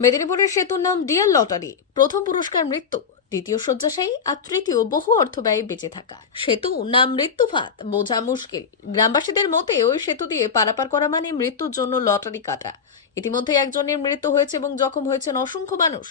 মেদিনীপুরের সেতুর নাম ডিয়ার লটারি। প্রথম পুরস্কার মৃত্যু, দ্বিতীয় শয্যাশায়ী আর তৃতীয় বহু অর্থ ব্যয়ে বেঁচে থাকা। সেতু নাম মৃত্যুফাত, বোঝা মুশকিল। গ্রামবাসীদের মতে ওই সেতু দিয়ে পারাপার করা মানে মৃত্যুর জন্য লটারি কাটা। ইতিমধ্যে একজনের মৃত্যু হয়েছে এবং জখম হয়েছেন অসংখ্য মানুষ।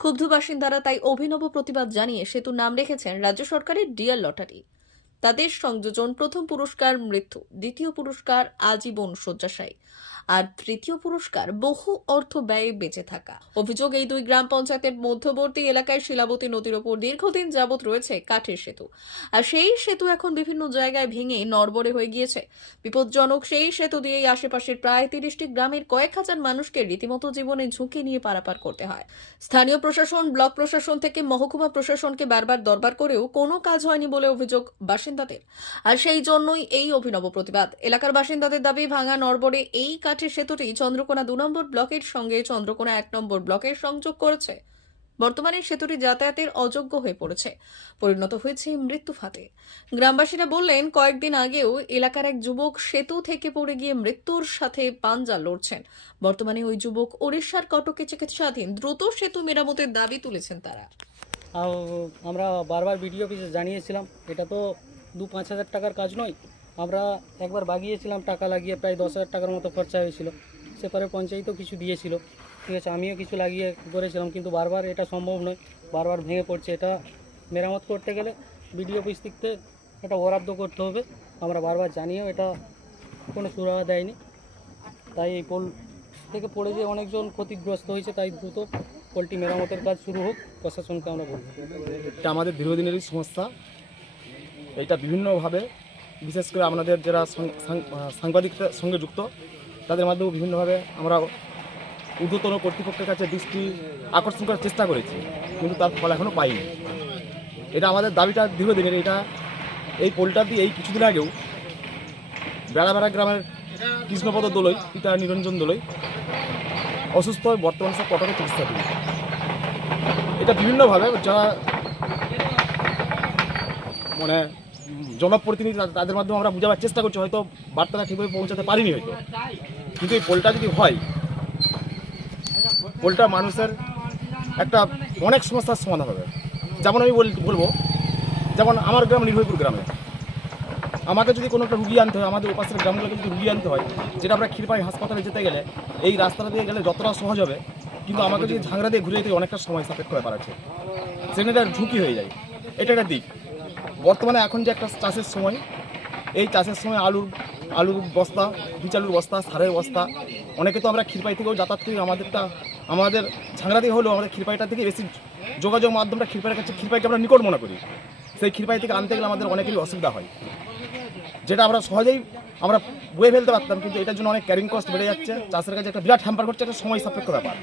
ক্ষুব্ধ বাসিন্দারা তাই অভিনব প্রতিবাদ জানিয়ে সেতুর নাম রেখেছেন রাজ্য সরকারের ডিয়ার লটারি। তাদের সংযোজন প্রথম পুরস্কার মৃত্যু, দ্বিতীয় পুরস্কার আজীবন শয্যাশায়ী, আর তৃতীয় পুরস্কার বহু অর্থ ব্যয়ে বেঁচে থাকা। অভিযোগ, এই দুই গ্রাম পঞ্চায়েতের মধ্যবর্তী এলাকায় শিলাবতী নদীর ওপর দীর্ঘদিন যাবৎ রয়েছে কাঠের সেতু। আর সেই সেতু এখন বিভিন্ন জায়গায় ভেঙে নড়বড়ে হয়ে গিয়েছে। বিপজ্জনক সেই সেতু দিয়েই আশেপাশের প্রায় তিরিশটি গ্রামের কয়েক হাজার মানুষকে রীতিমতো জীবনে ঝুঁকি নিয়ে পারাপার করতে হয়। স্থানীয় প্রশাসন, ব্লক প্রশাসন থেকে মহকুমা প্রশাসনকে বারবার দরবার করেও কোনো কাজ হয়নি বলে অভিযোগ বাসিন্দাদের। আর সেই জন্যই এই অভিনব প্রতিবাদ। এলাকার বাসিন্দাদের দাবি, ভাঙা নড়বড়ে এই কাঠের সেতুটি চন্দ্রকোনা দু নম্বর ব্লকের সঙ্গে চন্দ্রকোনা এক নম্বর ব্লকের সংযোগ করেছে। বর্তমানে সেতুটি যাতায়াতের অযোগ্য হয়ে পড়েছে। পরিণত হয়েছে মৃত্যু ফাতে গ্রামবাসীরা বললেন, কয়েকদিন আগেও এলাকার এক যুবক সেতু থেকে পড়ে গিয়ে মৃত্যুর সাথে পাঞ্জা লড়ছেন। বর্তমানে ওই যুবক ওড়িশার কটকে চিকিৎসাধীন। দ্রুত সেতু মেরামতের দাবি তুলেছেন তারা। আমরা বারবার বিডিও অফিসে জানিয়েছিলাম, এটা তো দু পাঁচ হাজার টাকার কাজ নয়। আমরা একবার বাগিয়েছিলাম, টাকা লাগিয়ে প্রায় দশ হাজার টাকার মতো খরচা হয়েছিল। সেপরে পঞ্চায়েতও কিছু দিয়েছিল। ঠিক আছে, আমিও কিছু লাগিয়ে করেছিলাম, কিন্তু বারবার এটা সম্ভব নয়। বারবার ভেঙে পড়ছে। এটা মেরামত করতে গেলে বিডিও অফিস থেকে এটা বরাদ্দ করতে হবে। আমরা বারবার জানিয়েও এটা কোনো সুরাহা দেয়নি। তাই এই পোল থেকে পড়ে যে অনেকজন ক্ষতিগ্রস্ত হয়েছে, তাই দ্রুত পোলটি মেরামতের কাজ শুরু হোক। প্রশাসনকে আমরা বলব। এটা আমাদের দীর্ঘদিনেরই সমস্যা। এটা বিভিন্নভাবে বিশেষ করে আমাদের যারা সাং- সাং- আহ, সাংবাদিকতার সঙ্গে যুক্ত তাদের মাধ্যমে বিভিন্নভাবে আমরা ঊর্ধ্বতন কর্তৃপক্ষের কাছে দৃষ্টি আকর্ষণ করার চেষ্টা করেছি কিন্তু তার ফল এখনও পাইনি। এটা আমাদের দাবিটা দীর্ঘদিনের এটা এই পোলটা দিয়ে এই কিছুদিন আগেও বেড়াবেড়া গ্রামের কৃষ্ণপদ দোলই পিতা নিরঞ্জন দোলই অসুস্থ হয়ে বর্তমান সব কটকে চিকিৎসা দিন এটা বিভিন্নভাবে যারা মানে জনপ্রতিনিধি তাদের মাধ্যমে আমরা বোঝাবার চেষ্টা করছি, হয়তো বার্তাটা ঠিকভাবে পৌঁছাতে পারিনি হয়তো। কিন্তু এই পোলটা যদি হয়, পোলটা মানুষের একটা অনেক সমস্যার সমাধান হবে। যেমন আমি বল- বলব, যেমন আমার গ্রাম নির্ভয়পুর গ্রামে। আমাকে যদি কোনো একটা রুগী আনতে হয়, আমাদের উপাসের গ্রামগুলোকে যদি রুগী আনতে হয়, যেটা আমরা ক্ষীরপাই হাসপাতালে যেতে গেলে, এই রাস্তাটা দিয়ে গেলে যতটা সহজ হবে, কিন্তু আমাকে যদি ঝাংরা দিয়ে ঘুরে যেতে অনেকটা সময় সাপেক্ষ ব্যাপার আছে। সেখানে ঝুঁকি হয়ে যায়। এটা একটা দিক। বর্তমানে এখন যে একটা চাষের সময়, এই চাষের সময় আলুর আলুর বস্তা, বীজ আলুর বস্তা, সারের বস্তা, অনেকে তো আমরা ক্ষীরপাই থেকেও যাতায়াত করি, আমাদেরটা, আমাদের ঝাংরা দিয়ে হলেও আমাদের ক্ষীরপাইটা থেকে বেশি যোগাযোগ মাধ্যমটা ক্ষীরপাইয়ের কাছে, ক্ষীরপাইকে আমরা নিকট মনে করি। সেই ক্ষীরপাই থেকে আনতে গেলে আমাদের অনেকেরই অসুবিধা হয়। যেটা আমরা সহজেই, আমরা বয়ে ফেলতে পারতাম, কিন্তু এটার জন্য অনেক ক্যারিং কস্ট বেড়ে যাচ্ছে। চাষের কাছে একটা বিরাট হ্যাম্পার করছে, একটা সময় সাপেক্ষ ব্যাপার।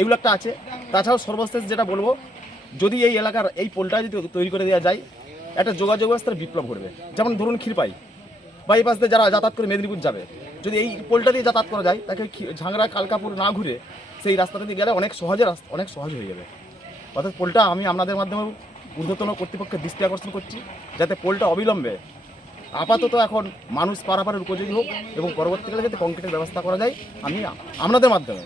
এগুলো একটা আছে। তাছাড়াও সর্বশেষ যেটা বলব, যদি এই এলাকার এই পোলটা যদি তৈরি করে দেওয়া যায় একটা যোগাযোগ ব্যবস্থার বিপ্লব ঘটবে। যেমন ধরুন ক্ষীরপাই। বাইপাস দিয়ে যারা যাতায়াত করে মেদিনীপুর যাবে, যদি এই পোলটা দিয়ে যাতায়াত করা যায়, তাকে ঝাংরা, কালকাপুর না ঘুরে সেই রাস্তাটা দিয়ে গেলে অনেক সহজে অনেক সহজ হয়ে যাবে। অর্থাৎ পোলটা আমি আপনাদের মাধ্যমে ঊর্ধ্বতন কর্তৃপক্ষের দৃষ্টি আকর্ষণ করছি, যাতে পোলটা অবিলম্বে আপাতত এখন মানুষ পারাপারের উপযোগী হোক এবং পরবর্তীকালে যাতে কংক্রিটের ব্যবস্থা করা যায়, আমি আপনাদের মাধ্যমে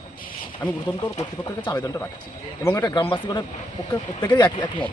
আমি ঊর্ধ্বতন কর্তৃপক্ষের কাছে আবেদনটা রাখছি। এবং এটা গ্রামবাসীগণের পক্ষে প্রত্যেকেরই একই একই মত।